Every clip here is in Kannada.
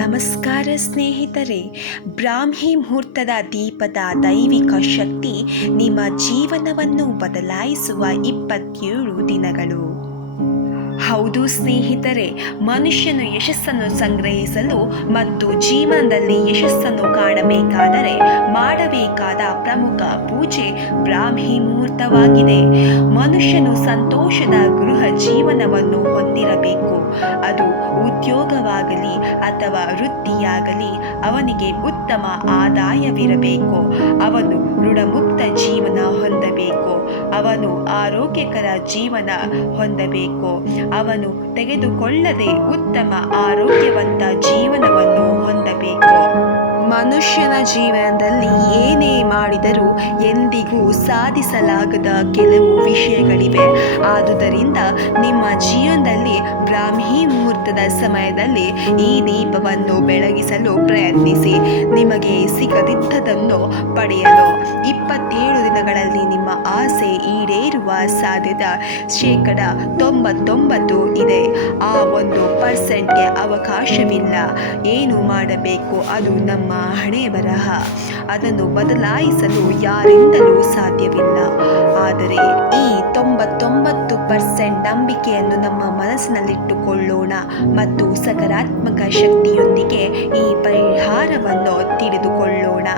ನಮಸ್ಕಾರ ಸ್ನೇಹಿತರೆ, ಬ್ರಾಹ್ಮಿ ಮುಹೂರ್ತದ ದೀಪದ ದೈವಿಕ ಶಕ್ತಿ ನಿಮ್ಮ ಜೀವನವನ್ನು ಬದಲಾಯಿಸುವ 27 ದಿನಗಳು. ಹೌದು ಸ್ನೇಹಿತರೆ, ಮನುಷ್ಯನು ಯಶಸ್ಸನ್ನು ಸಂಗ್ರಹಿಸಲು ಮತ್ತು ಜೀವನದಲ್ಲಿ ಯಶಸ್ಸನ್ನು ಕಾಣಬೇಕಾದರೆ ಮಾಡಬೇಕಾದ ಪ್ರಮುಖ ಪೂಜೆ ಬ್ರಾಹ್ಮಿ ಮುಹೂರ್ತವಾಗಿದೆ. ಮನುಷ್ಯನು ಸಂತೋಷದ ಗೃಹ ಜೀವನವನ್ನು ಹೊಂದಿರಬೇಕು. ಅದು ಉದ್ಯೋಗವಾಗಲಿ ಅಥವಾ ವೃತ್ತಿಯಾಗಲಿ, ಅವನಿಗೆ ಉತ್ತಮ ಆದಾಯವಿರಬೇಕು. ಅವನು ಋಣಮುಕ್ತ ಜೀವನ ಹೊಂದಬೇಕು. ಅವನು ಆರೋಗ್ಯಕರ ಜೀವನ ಹೊಂದಬೇಕು. ಅವನು ತೆಗೆದುಕೊಳ್ಳದೆ ಉತ್ತಮ ಆರೋಗ್ಯವಂತ ಜೀವನವನ್ನು ಹೊಂದಬೇಕು. ಮನುಷ್ಯನ ಜೀವನದಲ್ಲಿ ಏನೇ ಮಾಡಿದರೂ ಎಂದಿಗೂ ಸಾಧಿಸಲಾಗದ ಕೆಲವು ವಿಷಯಗಳಿವೆ. ಆದುದರಿಂದ ನಿಮ್ಮ ಜೀವನದಲ್ಲಿ ಬ್ರಾಹ್ಮಿ ಮುಹೂರ್ತದ ಸಮಯದಲ್ಲಿ ಈ ದೀಪವನ್ನು ಬೆಳಗಿಸಲು ಪ್ರಯತ್ನಿಸಿ. ನಿಮಗೆ ಸಿಗದಿದ್ದದನ್ನು ಪಡೆಯಲು 27 ದಿನಗಳಲ್ಲಿ ನಿಮ್ಮ ಆಸೆ ಈಡೇರುವ ಸಾಧ್ಯತೆ 99% ಇದೆ. ಆ 1%ಗೆ ಅವಕಾಶವಿಲ್ಲ. ಏನು ಮಾಡಬೇಕು ಅದು ನಮ್ಮ ಹಣೆ ಬರಹ. ಅದನ್ನು ಬದಲಾಯಿಸಲು ಯಾರಿಂದಲೂ ಸಾಧ್ಯವಿಲ್ಲ. ಆದರೆ ಈ 99% ನಂಬಿಕೆಯನ್ನು ನಮ್ಮ ಮನಸ್ಸಿನಲ್ಲಿಟ್ಟುಕೊಳ್ಳೋಣ ಮತ್ತು ಸಕಾರಾತ್ಮಕ ಶಕ್ತಿಯೊಂದಿಗೆ ಈ ಪರಿಹಾರವನ್ನು ತಿಳಿದುಕೊಳ್ಳೋಣ,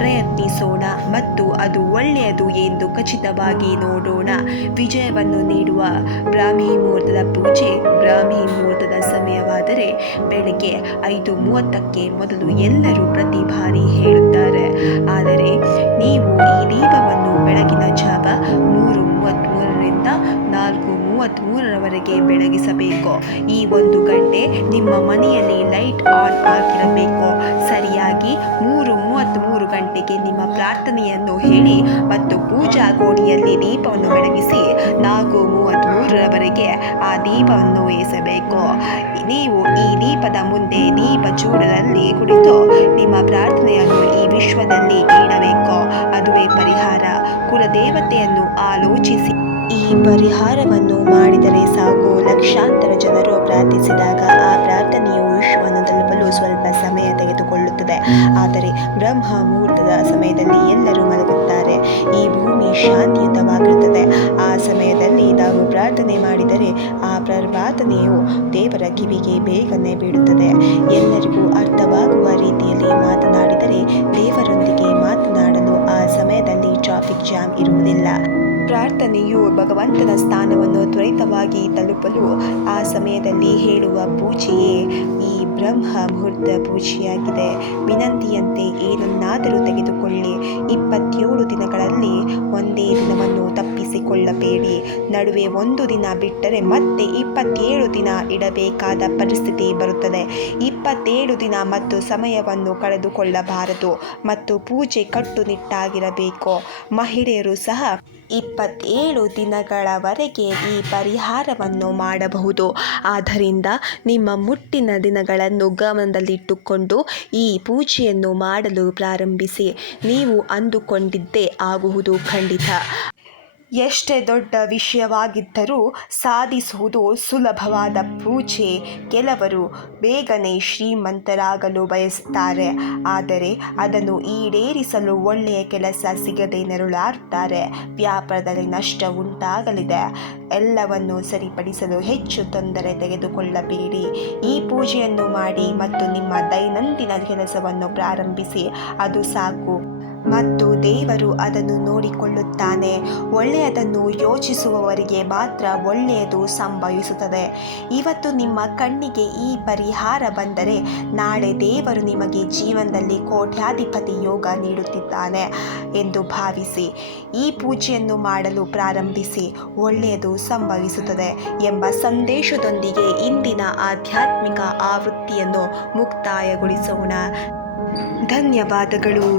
ಪ್ರಯತ್ನಿಸೋಣ ಮತ್ತು ಅದು ಒಳ್ಳೆಯದು ಎಂದು ಖಚಿತವಾಗಿ ನೋಡೋಣ. ವಿಜಯವನ್ನು ನೀಡುವ ಬ್ರಾಹ್ಮಿ ಮುಹೂರ್ತದ ಪೂಜೆ. ಬ್ರಾಹ್ಮಿ ಮುಹೂರ್ತದ ಸಮಯವಾದರೆ ಬೆಳಗ್ಗೆ 5:30ಕ್ಕೆ ಮೊದಲು ಎಲ್ಲರೂ ಪ್ರತಿ ಬಾರಿ ಹೇಳುತ್ತಾರೆ. ಆದರೆ ನೀವು ಈ ದೀಪವನ್ನು ಬೆಳಗಿನ ಜಾವ 3:33ರಿಂದ 4:33ರವರೆಗೆ ಬೆಳಗಿಸಬೇಕು. ಈ 1 ಗಂಟೆ ನಿಮ್ಮ ಮನೆಯಲ್ಲಿ ಲೈಟ್ ಆನ್ ಆಗಿರಬೇಕು. ಸರಿಯಾಗಿ 3:33 ಗಂಟೆಗೆ ನಿಮ್ಮ ಪ್ರಾರ್ಥನೆಯನ್ನು ಹೇಳಿ ಮತ್ತು ಪೂಜಾ ಕೋಣೆಯಲ್ಲಿ ದೀಪವನ್ನು ಬೆಳಗಿಸಿ 4:33ರವರೆಗೆ ಆ ದೀಪವನ್ನು ಏಸಬೇಕು. ನೀವು ಈ ದೀಪದ ಮುಂದೆ ದೀಪ ಚೂಡದಲ್ಲಿ ಕುಳಿತು ನಿಮ್ಮ ಪ್ರಾರ್ಥನೆಯನ್ನು ಈ ವಿಶ್ವದಲ್ಲಿ ಇಡಬೇಕು. ಅದುವೇ ಪರಿಹಾರ. ಕುಲದೇವತೆಯನ್ನು ಆಲೋಚಿಸಿ ಈ ಪರಿಹಾರವನ್ನು ಮಾಡಿದರೆ ಸಾಕು. ಲಕ್ಷಾಂತರ ಜನರು ಪ್ರಾರ್ಥಿಸಿದಾಗ ಆ ಪ್ರಾರ್ಥನೆಯು ವಿಶ್ವವನ್ನು ತಲುಪಲು ಸ್ವಲ್ಪ ಸಮಯ ತೆಗೆದುಕೊಳ್ಳುತ್ತದೆ. ಆದರೆ ಬ್ರಹ್ಮ ಮುಹೂರ್ತದ ಸಮಯದಲ್ಲಿ ಎಲ್ಲರೂ ಮಲಗುತ್ತಾರೆ. ಈ ಭೂಮಿ ಶಾಂತಿಯುತವಾಗಿರುತ್ತದೆ. ಆ ಸಮಯದಲ್ಲಿ ನಾವು ಪ್ರಾರ್ಥನೆ ಮಾಡಿದರೆ ಆ ಪ್ರಾರ್ಥನೆಯು ದೇವರ ಕಿವಿಗೆ ಬೇಗನೆ ಬೀಳುತ್ತದೆ. ಎಲ್ಲರಿಗೂ ಅರ್ಥವಾಗುವ ರೀತಿಯಲ್ಲಿ ಮಾತನಾಡಿದರೆ ದೇವರೊಂದಿಗೆ ಮಾತನಾಡಲು ಆ ಸಮಯದಲ್ಲಿ ಟ್ರಾಫಿಕ್ ಜಾಮ್ ಇರುವುದಿಲ್ಲ. ಪ್ರಾರ್ಥನೆಯು ಭಗವಂತನ ಸ್ಥಾನವನ್ನು ತ್ವರಿತವಾಗಿ ತಲುಪಲು ಆ ಸಮಯದಲ್ಲಿ ಹೇಳುವ ಪೂಜೆಯೇ ಈ ಬ್ರಹ್ಮ ಮುಹೂರ್ತ ಪೂಜೆಯಾಗಿದೆ. ವಿನಂತಿಯಂತೆ ಏನನ್ನಾದರೂ ತೆಗೆದುಕೊಳ್ಳಿ. 27 ದಿನಗಳಲ್ಲಿ ಒಂದೇ ದಿನವನ್ನು ತಪ್ಪಿಸಿಕೊಳ್ಳಬೇಡಿ. ನಡುವೆ 1 ದಿನ ಬಿಟ್ಟರೆ ಮತ್ತೆ 27 ದಿನ ಇಡಬೇಕಾದ ಪರಿಸ್ಥಿತಿ ಬರುತ್ತದೆ. 27 ದಿನ ಮತ್ತು ಸಮಯವನ್ನು ಕಳೆದುಕೊಳ್ಳಬಾರದು ಮತ್ತು ಪೂಜೆ ಕಟ್ಟುನಿಟ್ಟಾಗಿರಬೇಕು. ಮಹಿಳೆಯರು ಸಹ 27 ದಿನಗಳವರೆಗೆ ಈ ಪರಿಹಾರವನ್ನು ಮಾಡಬಹುದು. ಆದ್ದರಿಂದ ನಿಮ್ಮ ಮುಟ್ಟಿನ ದಿನಗಳನ್ನು ಗಮನದಲ್ಲಿಟ್ಟುಕೊಂಡು ಈ ಪೂಜೆಯನ್ನು ಮಾಡಲು ಪ್ರಾರಂಭಿಸಿ. ನೀವು ಅಂದುಕೊಂಡಿದ್ದೇ ಆಗುವುದು ಖಂಡಿತ. ಎಷ್ಟೇ ದೊಡ್ಡ ವಿಷಯವಾಗಿದ್ದರೂ ಸಾಧಿಸುವುದು ಸುಲಭವಾದ ಪೂಜೆ. ಕೆಲವರು ಬೇಗನೆ ಶ್ರೀಮಂತರಾಗಲು ಬಯಸುತ್ತಾರೆ, ಆದರೆ ಅದನ್ನು ಈಡೇರಿಸಲು ಒಳ್ಳೆಯ ಕೆಲಸ ಸಿಗದೆ ನರಳಾಡುತ್ತಾರೆ. ವ್ಯಾಪಾರದಲ್ಲಿ ನಷ್ಟ ಉಂಟಾಗಲಿದೆ. ಎಲ್ಲವನ್ನು ಸರಿಪಡಿಸಲು ಹೆಚ್ಚು ತೊಂದರೆ ತೆಗೆದುಕೊಳ್ಳಬೇಡಿ. ಈ ಪೂಜೆಯನ್ನು ಮಾಡಿ ಮತ್ತು ನಿಮ್ಮ ದೈನಂದಿನ ಕೆಲಸವನ್ನು ಪ್ರಾರಂಭಿಸಿ. ಅದು ಸಾಕು ಮತ್ತು ದೇವರು ಅದನ್ನು ನೋಡಿಕೊಳ್ಳುತ್ತಾನೆ. ಒಳ್ಳೆಯದನ್ನು ಯೋಚಿಸುವವರಿಗೆ ಮಾತ್ರ ಒಳ್ಳೆಯದು ಸಂಭವಿಸುತ್ತದೆ. ಇವತ್ತು ನಿಮ್ಮ ಕಣ್ಣಿಗೆ ಈ ಪರಿಹಾರ ಬಂದರೆ ನಾಳೆ ದೇವರು ನಿಮಗೆ ಜೀವನದಲ್ಲಿ ಕೋಟ್ಯಾಧಿಪತಿ ಯೋಗ ನೀಡುತ್ತಿದ್ದಾನೆ ಎಂದು ಭಾವಿಸಿ ಈ ಪೂಜೆಯನ್ನು ಮಾಡಲು ಪ್ರಾರಂಭಿಸಿ. ಒಳ್ಳೆಯದು ಸಂಭವಿಸುತ್ತದೆ ಎಂಬ ಸಂದೇಶದೊಂದಿಗೆ ಇಂದಿನ ಆಧ್ಯಾತ್ಮಿಕ ಆವೃತ್ತಿಯನ್ನು ಮುಕ್ತಾಯಗೊಳಿಸೋಣ. ಧನ್ಯವಾದಗಳು.